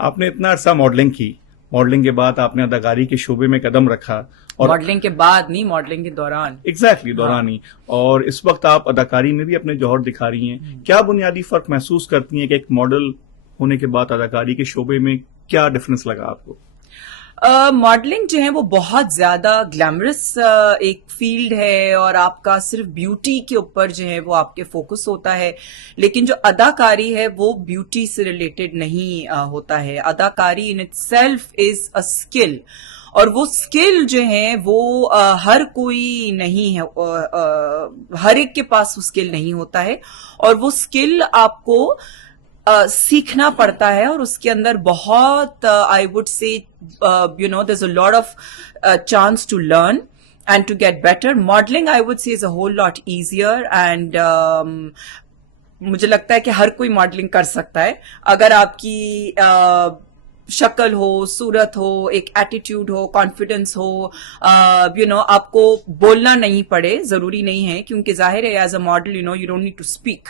آپ نے اتنا عرصہ ماڈلنگ کی، ماڈلنگ کے بعد آپ نے اداکاری کے شعبے میں قدم رکھا، اور ماڈلنگ کے بعد نہیں، ماڈلنگ کے دوران. ایگزیکٹلی دوران ہی، اور اس وقت آپ اداکاری میں بھی اپنے جوہر دکھا رہی ہیں. کیا بنیادی فرق محسوس کرتی ہیں کہ ایک ماڈل ہونے کے بعد اداکاری کے شعبے میں کیا ڈفرنس لگا آپ کو؟ ماڈلنگ جو ہے وہ بہت زیادہ گلیمرس ایک فیلڈ ہے، اور آپ کا صرف بیوٹی کے اوپر جو ہے وہ آپ کے فوکس ہوتا ہے، لیکن جو اداکاری ہے وہ بیوٹی سے ریلیٹڈ نہیں ہوتا ہے. اداکاری in it self is a skill, اور وہ اسکل جو ہے وہ ہر کوئی نہیں ہے، ہر ایک کے پاس وہ اسکل نہیں ہوتا ہے، اور وہ اسکل آپ کو سیکھنا پڑتا ہے، اور اس کے اندر بہت I would say there is a lot of chance to learn and to get better. Modelling I would say is a whole lot easier, and مجھے لگتا ہے کہ ہر کوئی ماڈلنگ کر سکتا ہے اگر آپ کی شکل ہو، صورت ہو، ایک ایٹیٹیوڈ ہو، کانفیڈنس ہو، آپ کو بولنا نہیں پڑے. ضروری نہیں ہے، کیونکہ ظاہر ہے as a model you don't need to speak.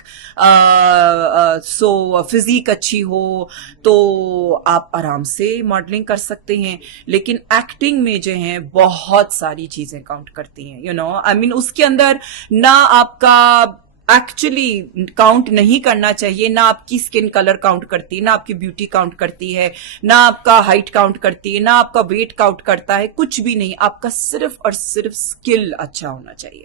So physique اچھی ہو تو آپ آرام سے ماڈلنگ کر سکتے ہیں، لیکن ایکٹنگ میں جو ہیں بہت ساری چیزیں کاؤنٹ کرتی ہیں. آئی مین اس کے اندر نہ آپ کا ایکچولی کاؤنٹ نہیں کرنا چاہیے، نہ آپ کی اسکن کلر کاؤنٹ کرتی ہے، نہ آپ کی بیوٹی کاؤنٹ کرتی ہے، نہ آپ کا ہائٹ کاؤنٹ کرتی ہے، نہ آپ کا ویٹ کاؤنٹ کرتا ہے، کچھ بھی نہیں. آپ کا صرف اور صرف اسکل اچھا ہونا چاہیے.